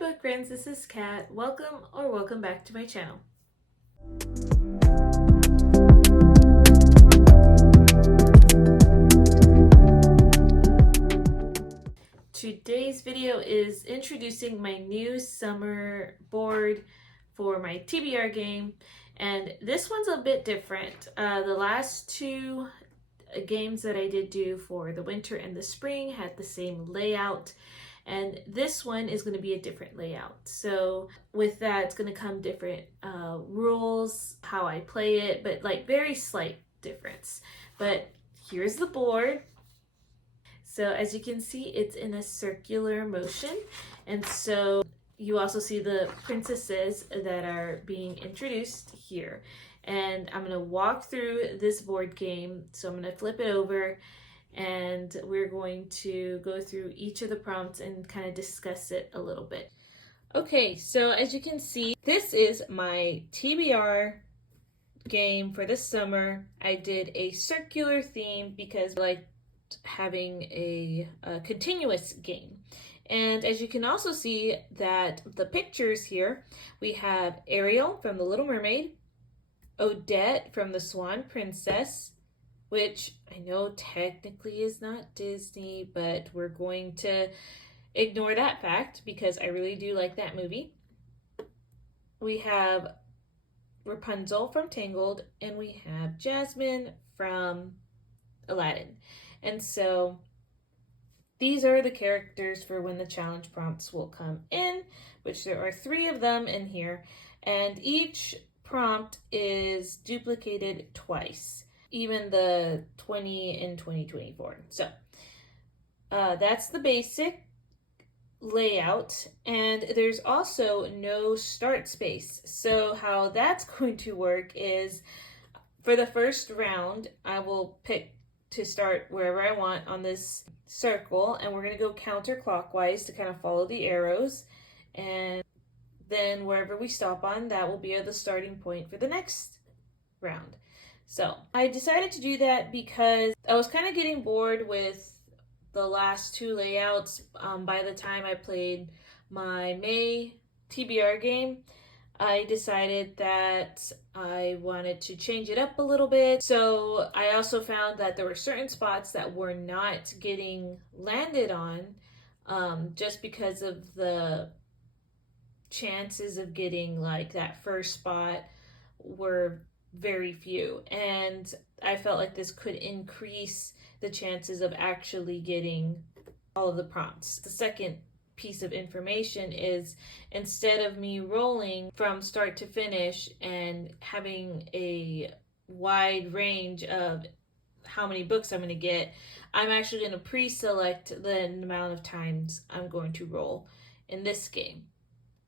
book friends, this is Kat. Welcome back to my channel. Today's video is introducing my new summer board for my TBR game, and this one's a bit different. The last two games that I did do for the winter and the spring had the same layout, and this one is going to be a different layout. So with that, it's going to come different rules, how I play it, but like very slight difference. But here's the board. So as you can see, it's in a circular motion, and so you also see the princesses that are being introduced here. And I'm going to walk through this board game. So I'm going to flip it over, and we're going to go through each of the prompts and kind of discuss it a little bit. Okay, so as you can see, this is my TBR game for this summer. I did a circular theme because I like having a continuous game. And as you can also see that the pictures here, we have Ariel from The Little Mermaid, Odette from The Swan Princess, which I know technically is not Disney, but we're going to ignore that fact because I really do like that movie. We have Rapunzel from Tangled, and we have Jasmine from Aladdin. And so these are the characters for when the challenge prompts will come in, which there are 3 of them in here, and each prompt is duplicated twice, even the 20 in 2024. So that's the basic layout, and there's also no start space. So how that's going to work is for the first round, I will pick to start wherever I want on this circle, and we're going to go counterclockwise to kind of follow the arrows, and then wherever we stop on, that will be the starting point for the next round. So I decided to do that because I was kind of getting bored with the last 2 layouts. By the time I played my May TBR game, I decided that I wanted to change it up a little bit. So I also found that there were certain spots that were not getting landed on just because of the chances of getting like that first spot were very few. And I felt like this could increase the chances of actually getting all of the prompts. The second piece of information is, instead of me rolling from start to finish and having a wide range of how many books I'm going to get, I'm actually going to pre-select the amount of times I'm going to roll in this game.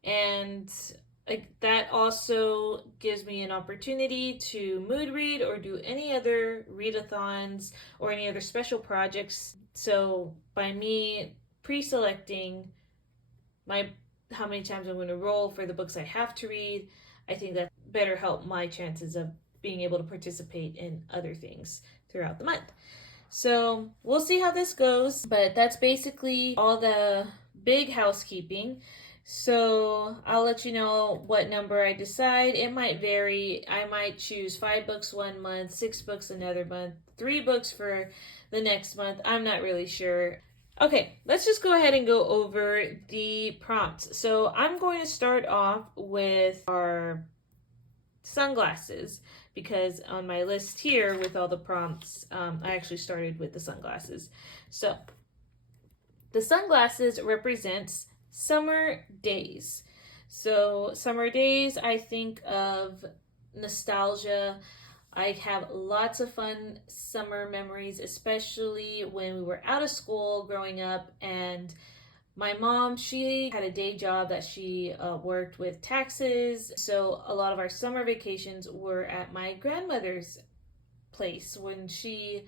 And that also gives me an opportunity to mood read or do any other readathons or any other special projects. So by me pre-selecting how many times I'm going to roll for the books I have to read, I think that better help my chances of being able to participate in other things throughout the month. So we'll see how this goes, but that's basically all the big housekeeping. So I'll let you know what number I decide. It might vary. I might choose 5 books one month, 6 books another month, 3 books for the next month. I'm not really sure. Okay, let's just go ahead and go over the prompts. So I'm going to start off with our sunglasses, because on my list here with all the prompts, I actually started with the sunglasses. So the sunglasses represents summer days. So summer days, I think of nostalgia. I have lots of fun summer memories, especially when we were out of school growing up, and my mom, she had a day job that she worked with taxes, so a lot of our summer vacations were at my grandmother's place when she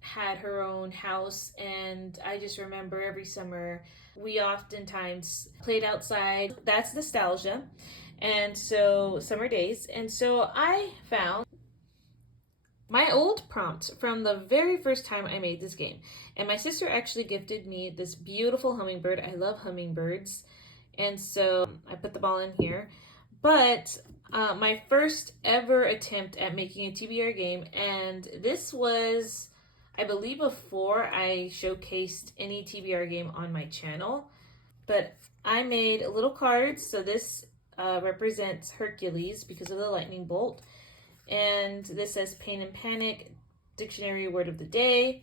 had her own house. And I just remember every summer we oftentimes played outside. That's nostalgia. And so summer days. And so I found my old prompt from the very first time I made this game. And my sister actually gifted me this beautiful hummingbird. I love hummingbirds. And so I put the ball in here. But my first ever attempt at making a TBR game, and this was, I believe, before I showcased any TBR game on my channel. But I made little cards. So this represents Hercules because of the lightning bolt. And this says Pain and Panic, Dictionary Word of the Day.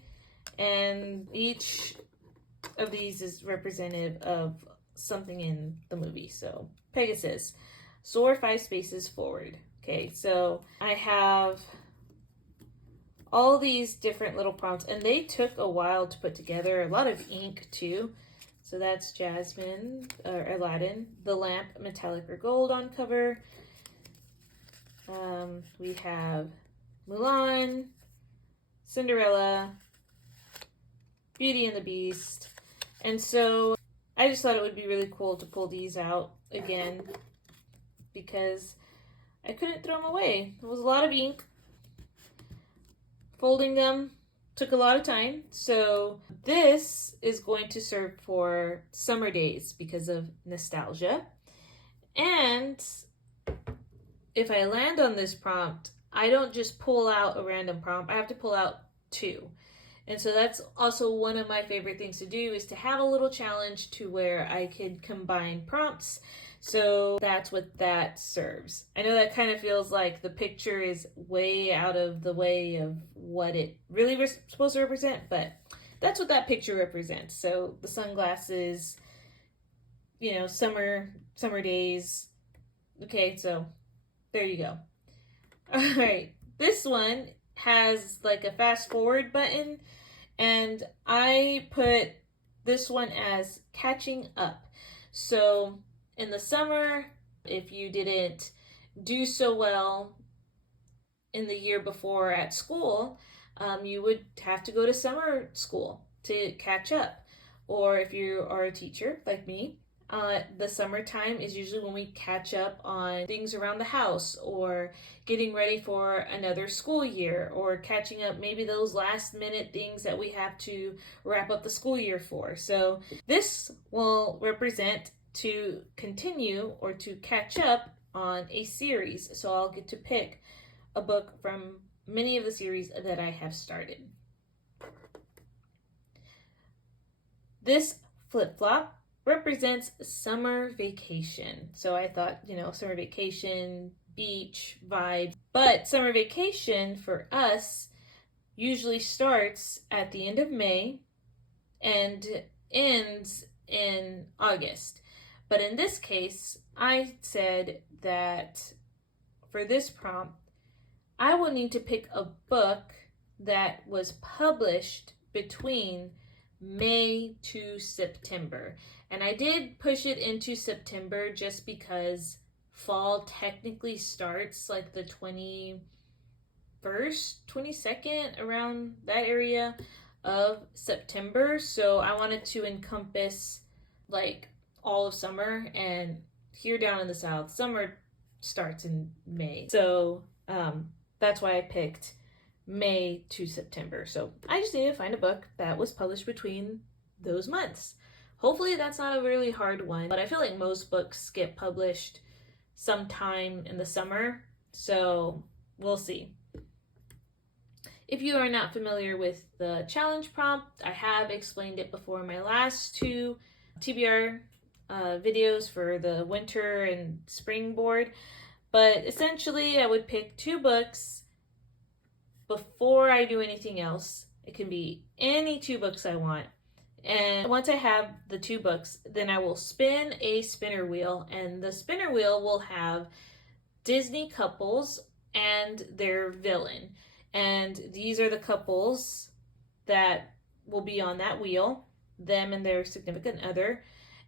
And each of these is representative of something in the movie. So Pegasus, soar 5 spaces forward. Okay, so I have all these different little prompts, and they took a while to put together, a lot of ink too. So that's Jasmine, or Aladdin, the lamp, metallic or gold on cover. We have Mulan, Cinderella, Beauty and the Beast. And so I just thought it would be really cool to pull these out again because I couldn't throw them away. It was a lot of ink. Folding them took a lot of time. So this is going to serve for summer days because of nostalgia. And if I land on this prompt, I don't just pull out a random prompt. I have to pull out 2. And so that's also one of my favorite things to do, is to have a little challenge to where I could combine prompts. So that's what that serves. I know that kind of feels like the picture is way out of the way of what it really was supposed to represent, but that's what that picture represents. So the sunglasses, you know, summer days. Okay, so there you go. All right, this one has like a fast forward button, and I put this one as catching up. So in the summer, if you didn't do so well in the year before at school, you would have to go to summer school to catch up. Or if you are a teacher like me, the summertime is usually when we catch up on things around the house, or getting ready for another school year, or catching up maybe those last minute things that we have to wrap up the school year for. So this will represent to continue or to catch up on a series. So I'll get to pick a book from many of the series that I have started. This flip-flop represents summer vacation. So I thought, you know, summer vacation, beach, vibe. But summer vacation for us usually starts at the end of May and ends in August. But in this case, I said that for this prompt, I will need to pick a book that was published between May to September. And I did push it into September just because fall technically starts like the 21st, 22nd, around that area of September. So I wanted to encompass like all of summer, and here down in the South, summer starts in May. So that's why I picked May to September. So I just needed to find a book that was published between those months. Hopefully that's not a really hard one, but I feel like most books get published sometime in the summer, so we'll see. If you are not familiar with the challenge prompt, I have explained it before in my last 2 TBR videos for the winter and spring board, but essentially I would pick 2 books before I do anything else. It can be any 2 books I want. And once I have the 2 books, then I will spin a spinner wheel, and the spinner wheel will have Disney couples and their villain. And these are the couples that will be on that wheel, them and their significant other.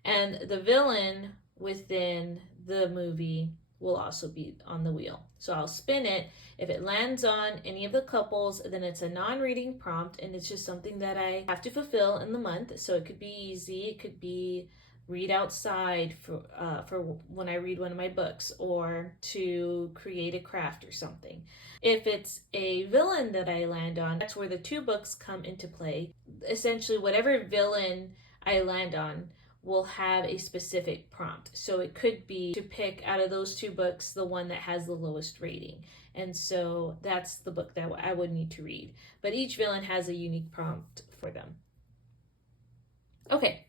And the villain within the movie will also be on the wheel. So I'll spin it. If it lands on any of the couples, then it's a non-reading prompt, and it's just something that I have to fulfill in the month. So it could be easy. It could be read outside for when I read one of my books, or to create a craft or something. If it's a villain that I land on, that's where the 2 books come into play. Essentially, whatever villain I land on will have a specific prompt. So it could be to pick out of those two books the one that has the lowest rating. And so that's the book that I would need to read. But each villain has a unique prompt for them. Okay,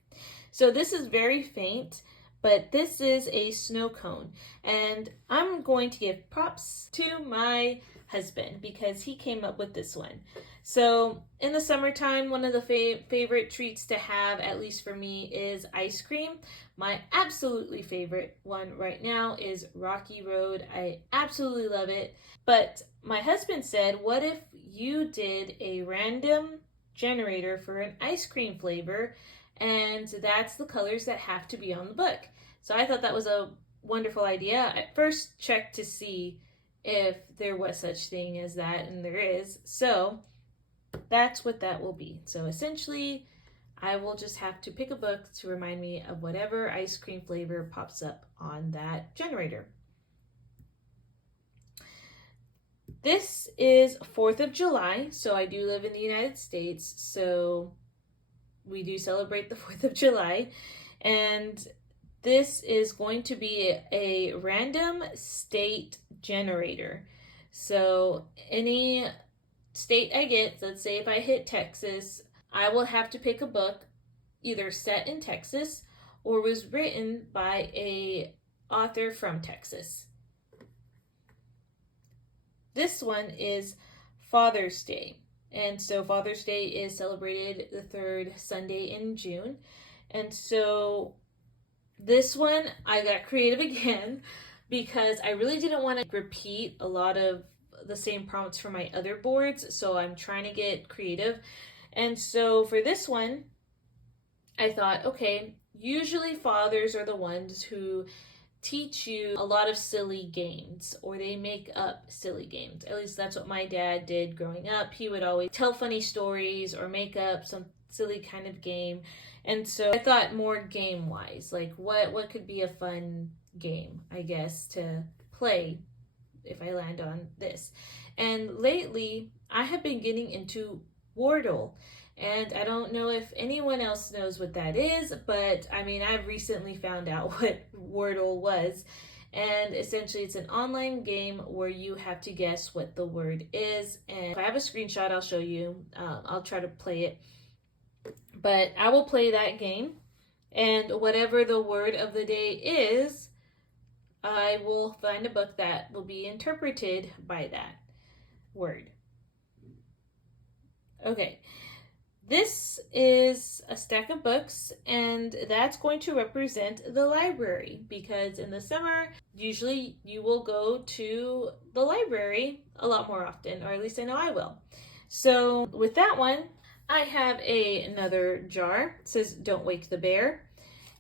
so this is very faint, but this is a snow cone. And I'm going to give props to my husband because he came up with this one. So in the summertime, one of the favorite treats to have, at least for me, is ice cream. My absolutely favorite one right now is Rocky Road. I absolutely love it. But my husband said, what if you did a random generator for an ice cream flavor, and that's the colors that have to be on the book? So I thought that was a wonderful idea. I first checked to see if there was such thing as that, and there is. So that's what that will be. So essentially, I will just have to pick a book to remind me of whatever ice cream flavor pops up on that generator. This is 4th of July, so I do live in the United States, so we do celebrate the 4th of July, and this is going to be a random state generator. So any state I get, let's say if I hit Texas, I will have to pick a book either set in Texas or was written by a author from Texas. This one is Father's Day. And so Father's Day is celebrated the third Sunday in June. And so this one, I got creative again because I really didn't want to repeat a lot of the same prompts for my other boards. So I'm trying to get creative. And so for this one, I thought, okay, usually fathers are the ones who teach you a lot of silly games, or they make up silly games. At least that's what my dad did growing up. He would always tell funny stories or make up some silly kind of game. And so I thought more game wise, like what could be a fun game, I guess, to play if I land on this. And lately I have been getting into Wordle. And I don't know if anyone else knows what that is, but I mean, I've recently found out what Wordle was. And essentially, it's an online game where you have to guess what the word is. And if I have a screenshot, I'll show you. I'll try to play it. But I will play that game. And whatever the word of the day is, I will find a book that will be interpreted by that word. Okay. This is a stack of books, and that's going to represent the library, because in the summer, usually you will go to the library a lot more often, or at least I know I will. So with that one, I have another jar. It says, "Don't Wake the Bear."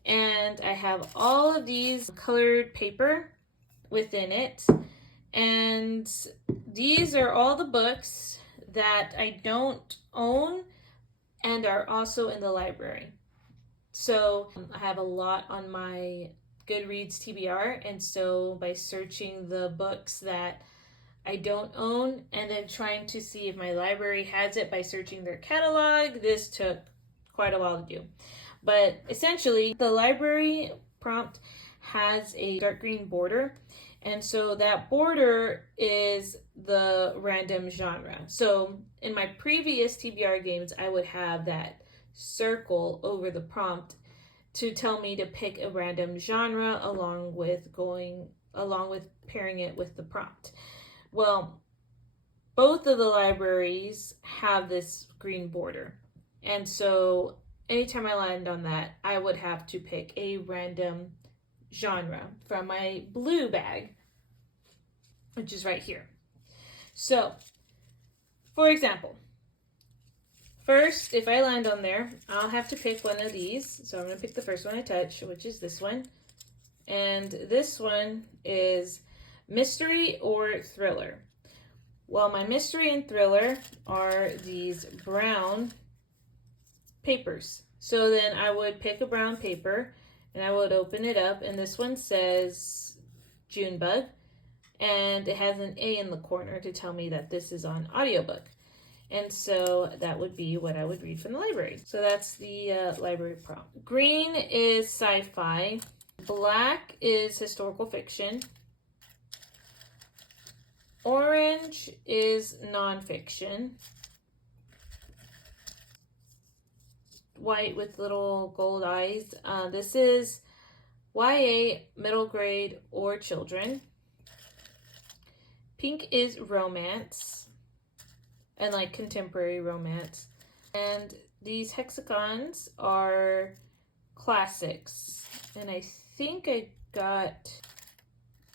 And I have all of these colored paper within it. And these are all the books that I don't own and are also in the library. So I have a lot on my Goodreads TBR, and so by searching the books that I don't own and then trying to see if my library has it by searching their catalog, this took quite a while to do. But essentially, the library prompt has a dark green border, and so that border is the random genre. So in my previous TBR games, I would have that circle over the prompt to tell me to pick a random genre along with pairing it with the prompt. Well, both of the libraries have this green border. And so anytime I land on that, I would have to pick a random genre from my blue bag, which is right here. So, for example, first, if I land on there, I'll have to pick one of these. So I'm going to pick the first one I touch, which is this one. And this one is mystery or thriller. Well, my mystery and thriller are these brown papers. So then I would pick a brown paper and I would open it up, and this one says Junebug, and it has an A in the corner to tell me that this is on audiobook. And so that would be what I would read from the library. So that's the library prompt. Green is sci-fi. Black is historical fiction. Orange is nonfiction. White with little gold eyes. This is YA, middle grade, or children. Pink is romance and like contemporary romance. And these hexagons are classics. And I think I got,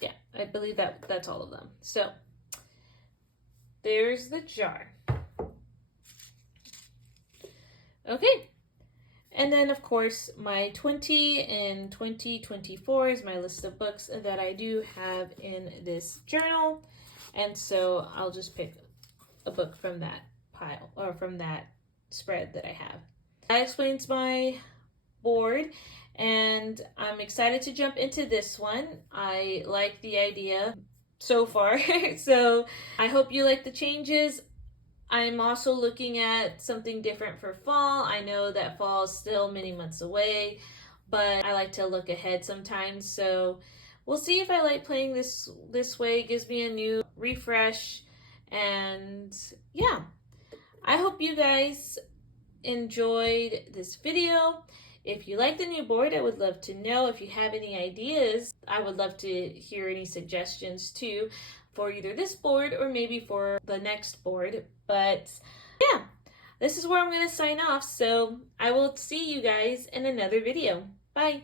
yeah, I believe that's all of them. So there's the jar. Okay. And then, of course, my 20 and 2024 is my list of books that I do have in this journal. And so I'll just pick a book from that pile or from that spread that I have. That explains my board, and I'm excited to jump into this one. I like the idea so far. So I hope you like the changes. I'm also looking at something different for fall. I know that fall is still many months away, but I like to look ahead sometimes. So we'll see if I like playing this way. It gives me a new refresh. And yeah, I hope you guys enjoyed this video. If you like the new board, I would love to know. If you have any ideas, I would love to hear any suggestions too for either this board or maybe for the next board. But yeah, this is where I'm going to sign off. So I will see you guys in another video. Bye.